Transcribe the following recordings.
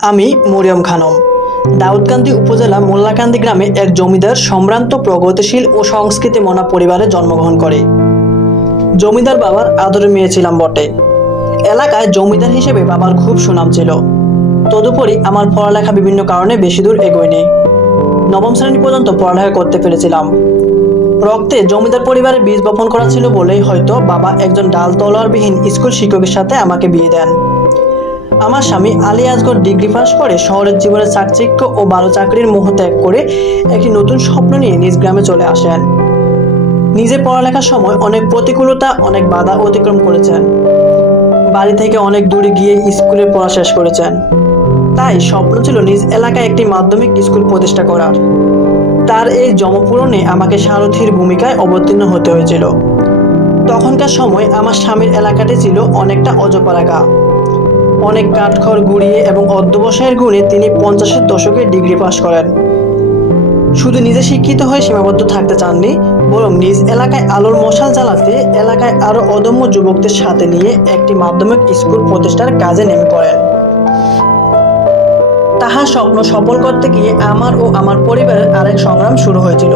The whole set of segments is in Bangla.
আমি মরিয়ম খানম দাউদকান্দি উপজেলা মোল্লাকান্দি গ্রামে এক জমিদার সম্ভ্রান্ত প্রগতিশীল ও সংস্কৃতি মনা পরিবারে জন্মগ্রহণ করে। জমিদার বাবার আদরের মেয়ে ছিলাম বটে। এলাকায় জমিদার হিসেবে বাবার খুব সুনাম ছিল। তদুপরি আমার পড়ালেখা বিভিন্ন কারণে বেশি দূর এগোয়নি। নবম শ্রেণী পর্যন্ত পড়ালেখা করতে পেরেছিলাম। রক্তে জমিদার পরিবারে বীজ বপন করা ছিল বলেই হয়তো বাবা একজন ডাল তলোয়ারবিহীন স্কুল শিক্ষকের সাথে আমাকে বিয়ে দেন। আমার স্বামী আলী আসগর ডিগ্রি পাস করে শহরের জীবনের চাকচিক্য ও ভালো চাকরির মোহ ত্যাগ করে একটি নতুন স্বপ্ন নিয়ে নিজ গ্রামে চলে আসেন। নিজে পড়ালেখার সময় অনেক প্রতিকূলতা, অনেক বাধা অতিক্রম করেছেন। বাড়ি থেকে অনেক দূরে গিয়ে স্কুলে পড়া শেষ করেছেন। তাই স্বপ্ন ছিল নিজ এলাকায় একটি মাধ্যমিক স্কুল প্রতিষ্ঠা করার। তার এই জমপূরণে আমাকে সারথির ভূমিকায় অবতীর্ণ হতে হয়েছিল। তখনকার সময় আমার স্বামীর এলাকাটি ছিল অনেকটা অজপাড়াগা। অনেক কাঠখড় গুড়িয়ে এবং অধ্যবসায়ের গুণে তিনি 50-এর দশকে ডিগ্রি পাস করেন। শুধু নিজে শিক্ষিত হয়ে সীমাবদ্ধ থাকতে চাননি, বরং নিজ এলাকায় আলোর মশাল জ্বালাতে এলাকায় আরো অদম্য যুবকদের সাথে নিয়ে একটি মাধ্যমিক স্কুল প্রতিষ্ঠার কাজে নেমে পড়েন। তাহার স্বপ্ন সফল করতে গিয়ে আমার ও আমার পরিবারের আরেক সংগ্রাম শুরু হয়েছিল।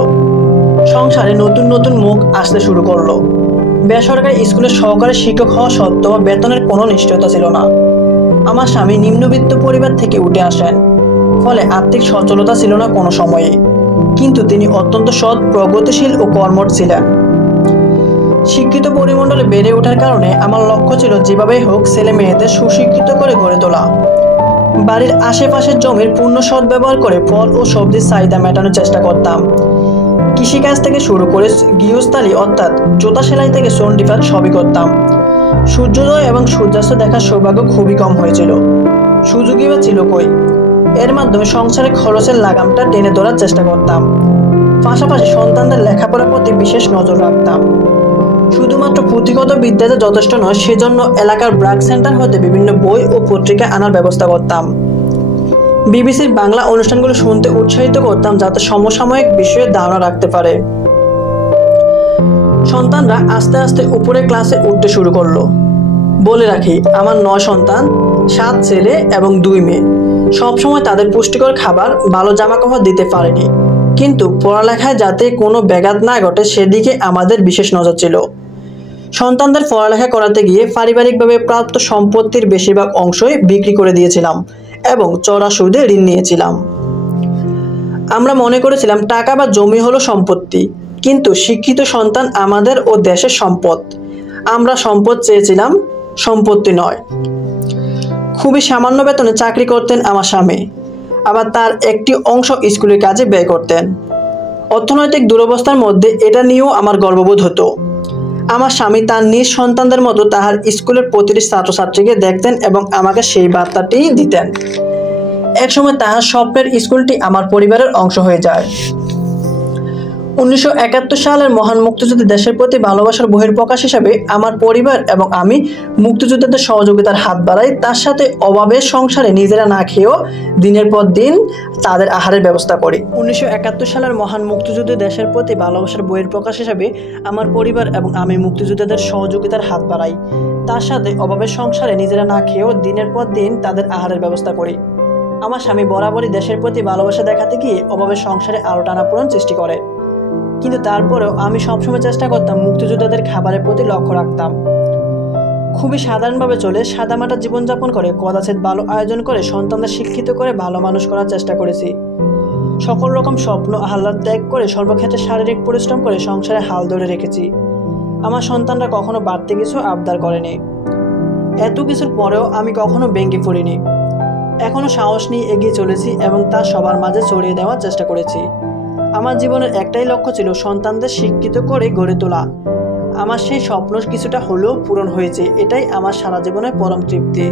সংসারে নতুন নতুন মুখ আসতে শুরু করলো। বেসরকারি স্কুলে সহকারী শিক্ষক হওয়া সত্ত্বেও বেতনের কোনো নিশ্চয়তা ছিল না। আমার স্বামী নিম্নবিত্ত পরিবার থেকে উঠে আসেন, ফলে আর্থিক সচ্ছলতা ছিল না কোনো সময়ে। কিন্তু তিনি অত্যন্ত সৎ, প্রগতিশীল ও কর্মঠ ছিলেন। শিক্ষিত পরিমণ্ডলে বেড়ে ওঠার কারণে আমার লক্ষ্য ছিল যেভাবেই হোক ছেলে মেয়েদের সুশিক্ষিত করে গড়ে তোলা। বাড়ির আশেপাশের জমির পূর্ণ সদ্ব্যবহার করে ফল ও সবজির চাহিদা মেটানোর চেষ্টা করতাম। কৃষিকাজ থেকে শুরু করে গৃহস্থালী অর্থাৎ জুতা সেলাই থেকে চণ্ডীপাঠ সবই করতাম। সূর্যোদয় এবং সূর্যাস্ত দেখার সৌভাগ্য খুবই কম হয়েছিল, সুযোগই বা ছিল কই। এর মাধ্যমে সংসারে খরচের লাগামটা টেনে ধরার চেষ্টা করতাম। পাশাপাশি সন্তানদের লেখাপড়ার প্রতি বিশেষ নজর রাখতাম। শুধুমাত্র পুঁথিগত বিদ্যা যে যথেষ্ট নয়, সেজন্য এলাকার ব্রাক সেন্টার হতে বিভিন্ন বই ও পত্রিকা আনার ব্যবস্থা করতাম। বিবিসির বাংলা অনুষ্ঠানগুলো শুনতে উৎসাহিত করতাম, যাতে সমসাময়িক বিষয়ে ধারণা রাখতে পারে। সন্তানরা আস্তে আস্তে উপরের ক্লাসে উঠতে শুরু করলো। বলে রাখি, আমার 9 সন্তান, 7 ছেলে এবং 2 মেয়ে। সবসময় তাদের পুষ্টিকর খাবার, ভালো জামাকাপড় দিতে পারেনি, কিন্তু পড়ালেখায় যাতে কোনো ব্যাঘাত না ঘটে সেদিকে আমাদের বিশেষ নজর ছিল। সন্তানদের পড়ালেখা করাতে গিয়ে পারিবারিকভাবে প্রাপ্ত সম্পত্তির বেশিরভাগ অংশই বিক্রি করে দিয়েছিলাম এবং চড়া সুদে ঋণ নিয়েছিলাম। আমরা মনে করেছিলাম টাকা বা জমি হলো সম্পত্তি, কিন্তু শিক্ষিত সন্তান আমাদের ও দেশের সম্পদ। আমরা সম্পদ চেয়েছিলাম, সম্পত্তি নয়। খুবই সামান্য বেতনে চাকরি করতেন আমার স্বামী, আবার তার একটি অংশ স্কুলের কাজে ব্যয় করতেন। অর্থনৈতিক দুরবস্থার মধ্যে এটা নিয়েও আমার গর্ববোধ হতো। আমার স্বামী তার নিজ সন্তানদের মতো তাহার স্কুলের প্রতিটি ছাত্রছাত্রীকে দেখতেন এবং আমাকে সেই বার্তাটি দিতেন। একসময় তাহার স্বপ্নের স্কুলটি আমার পরিবারের অংশ হয়ে যায়। 1971 সালের মহান মুক্তিযুদ্ধে দেশের প্রতি ভালোবাসার বহিঃপ্রকাশ হিসাবে আমার পরিবার এবং আমি মুক্তিযোদ্ধাদের সহযোগিতার হাত বাড়াই। তার সাথে অভাবের সংসারে নিজেরা না খেয়েও দিনের পর দিন তাদের আহারের ব্যবস্থা করি। 1971 সালের মহান মুক্তিযুদ্ধে দেশের প্রতি ভালোবাসার বহিঃপ্রকাশ হিসাবে আমার পরিবার এবং আমি মুক্তিযোদ্ধাদের সহযোগিতার হাত বাড়াই। তার সাথে অভাবের সংসারে নিজেরা না খেয়েও দিনের পর দিন তাদের আহারের ব্যবস্থা করি। আমার স্বামী বরাবরই দেশের প্রতি ভালোবাসা দেখাতে গিয়ে অভাবের সংসারে আরও টানাপোড়েন সৃষ্টি করে, কিন্তু তারপরেও আমি সবসময় চেষ্টা করতাম মুক্তিযোদ্ধাদের খাবারের প্রতি লক্ষ্য রাখতাম। খুবই সাধারণভাবে চলে সাদামাটা জীবনযাপন করে কদাচিৎ ভালো আয়োজন করে সন্তানদের শিক্ষিত করে ভালো মানুষ করার চেষ্টা করেছি। সকল রকম স্বপ্ন আহ্লাদ ত্যাগ করে সর্বক্ষেত্রে শারীরিক পরিশ্রম করে সংসারে হাল ধরে রেখেছি। আমার সন্তানরা কখনো বাড়তি কিছু আবদার করেনি। এত কিছুর পরেও আমি কখনো ভেঙে পড়িনি। এখনো সাহস নিয়ে এগিয়ে চলেছি এবং তা সবার মাঝে ছড়িয়ে দেওয়ার চেষ্টা করেছি। আমার জীবনের একটাই লক্ষ্য ছিল সন্তানদের শিক্ষিত করে গড়ে তোলা। আমার সেই স্বপ্ন কিছুটা হলেও পূরণ হয়েছে, এটাই আমার সারা জীবনের পরম তৃপ্তি।